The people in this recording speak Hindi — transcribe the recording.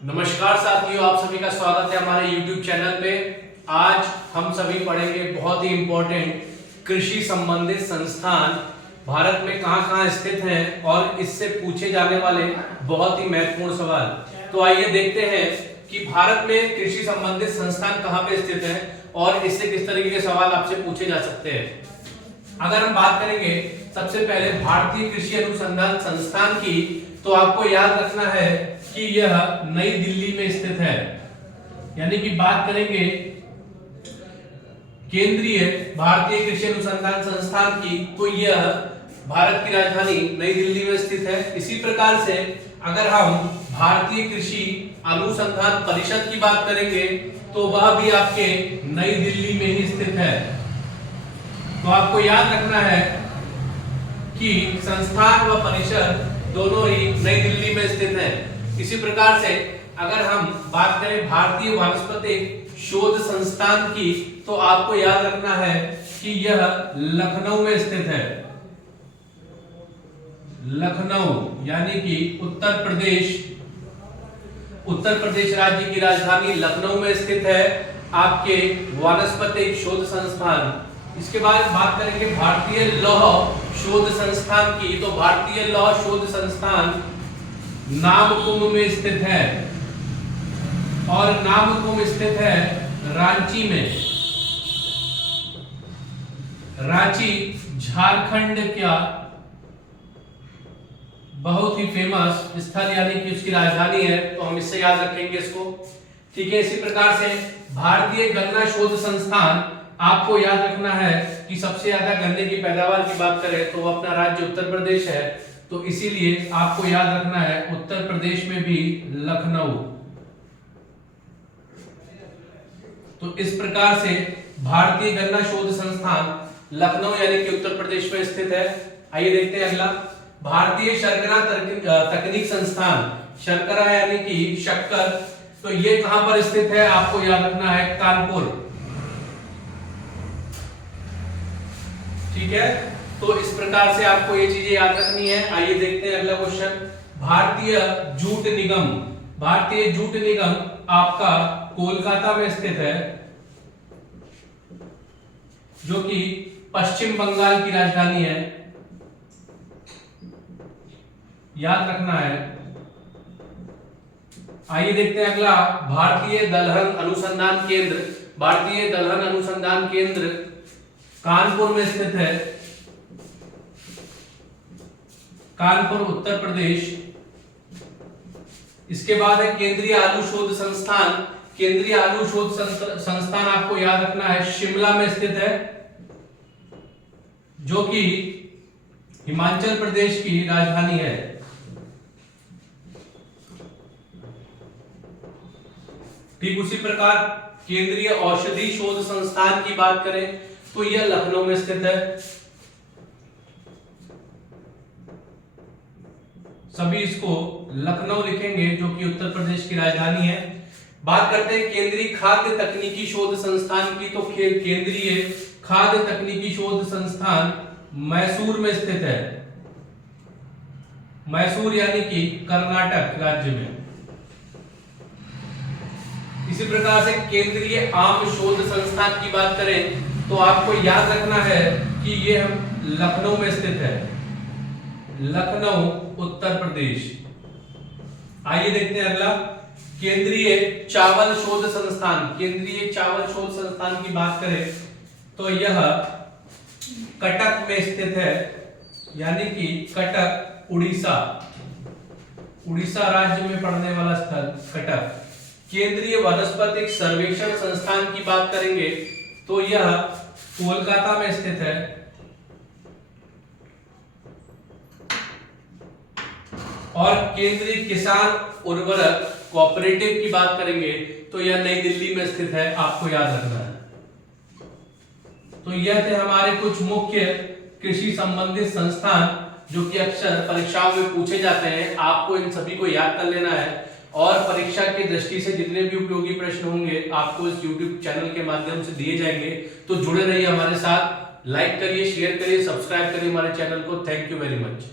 नमस्कार साथियों, आप सभी का स्वागत है हमारे YouTube चैनल पे। आज हम सभी पढ़ेंगे बहुत ही इम्पोर्टेंट कृषि संबंधित संस्थान भारत में कहाँ-कहाँ स्थित हैं और इससे पूछे जाने वाले बहुत ही महत्वपूर्ण सवाल। तो आइए देखते हैं कि भारत में कृषि संबंधित संस्थान कहाँ पे स्थित है और इससे किस तरीके के सवाल आपसे पूछे जा सकते हैं। अगर हम बात करेंगे सबसे पहले भारतीय कृषि अनुसंधान संस्थान की, तो आपको याद रखना है कि यह नई दिल्ली में स्थित है। यानी कि बात करेंगे केंद्रीय भारतीय कृषि अनुसंधान संस्थान की, तो यह भारत की राजधानी नई दिल्ली में स्थित है। इसी प्रकार से अगर हम भारतीय कृषि अनुसंधान परिषद की बात करेंगे तो वह भी आपके नई दिल्ली में ही स्थित है। तो आपको याद रखना है कि संस्थान व परिषद दोनों ही नई दिल्ली में स्थित है। इसी प्रकार से अगर हम बात करें भारतीय वानस्पतिक शोध संस्थान की, तो आपको याद रखना है कि यह लखनऊ में स्थित है। लखनऊ यानी कि उत्तर प्रदेश राज्य की राजधानी लखनऊ में स्थित है आपके वानस्पतिक शोध संस्थान। इसके बाद बात करेंगे भारतीय लौह शोध संस्थान की, तो भारतीय लौह शोध संस्थान नामकुम में स्थित है और नामकुम स्थित है रांची में। रांची झारखंड का बहुत ही फेमस स्थल यानी कि उसकी राजधानी है, तो हम इससे याद रखेंगे इसको। ठीक है, इसी प्रकार से भारतीय गन्ना शोध संस्थान, आपको याद रखना है कि सबसे ज्यादा गन्ने की पैदावार की बात करें तो अपना राज्य उत्तर प्रदेश है, तो इसीलिए आपको याद रखना है उत्तर प्रदेश में भी लखनऊ। तो इस प्रकार से भारतीय गन्ना शोध संस्थान लखनऊ यानी कि उत्तर प्रदेश में स्थित है। आइए देखते हैं अगला, भारतीय शर्करा तकनीक संस्थान, शर्करा यानी कि शक्कर, तो ये कहां पर स्थित है आपको याद रखना है कानपुर। ठीक है, तो इस प्रकार से आपको ये चीजें याद रखनी है। आइए देखते हैं अगला क्वेश्चन, भारतीय जूट निगम, भारतीय जूट निगम आपका कोलकाता में स्थित है, जो कि पश्चिम बंगाल की राजधानी है, याद रखना है। आइए देखते हैं अगला, भारतीय दलहन अनुसंधान केंद्र, भारतीय दलहन अनुसंधान केंद्र कानपुर में स्थित है, कानपुर उत्तर प्रदेश। इसके बाद है केंद्रीय आलू शोध संस्थान, केंद्रीय आलू शोध संस्थान आपको याद रखना है शिमला में स्थित है, जो कि हिमाचल प्रदेश की राजधानी है। ठीक उसी प्रकार केंद्रीय औषधि शोध संस्थान की बात करें तो यह लखनऊ में स्थित है। सभी इसको लखनऊ लिखेंगे, जो कि उत्तर प्रदेश की राजधानी है। बात करते हैं केंद्रीय खाद्य तकनीकी शोध संस्थान की, तो केंद्रीय खाद्य तकनीकी शोध संस्थान मैसूर में स्थित है, मैसूर यानी कि कर्नाटक राज्य में। इसी प्रकार से केंद्रीय आम शोध संस्थान की बात करें तो आपको याद रखना है कि यह लखनऊ में स्थित है, लखनऊ उत्तर प्रदेश। आइए देखते हैं अगला, केंद्रीय चावल शोध संस्थान, केंद्रीय चावल शोध संस्थान की बात करें तो यह कटक में स्थित है, यानी कि कटक उड़ीसा, उड़ीसा राज्य में पड़ने वाला स्थल कटक। केंद्रीय वनस्पतिक सर्वेक्षण संस्थान की बात करेंगे तो यह कोलकाता में स्थित है, और केंद्रीय किसान उर्वरक कोऑपरेटिव की बात करेंगे तो यह नई दिल्ली में स्थित है, आपको याद रखना है। तो यह थे हमारे कुछ मुख्य कृषि संबंधित संस्थान जो कि अक्सर परीक्षाओं में पूछे जाते हैं। आपको इन सभी को याद कर लेना है और परीक्षा की दृष्टि से जितने भी उपयोगी प्रश्न होंगे आपको इस YouTube चैनल के माध्यम से दिए जाएंगे। तो जुड़े रहिए हमारे साथ, लाइक करिए, शेयर करिए, सब्सक्राइब करिए हमारे चैनल को। Thank you very much.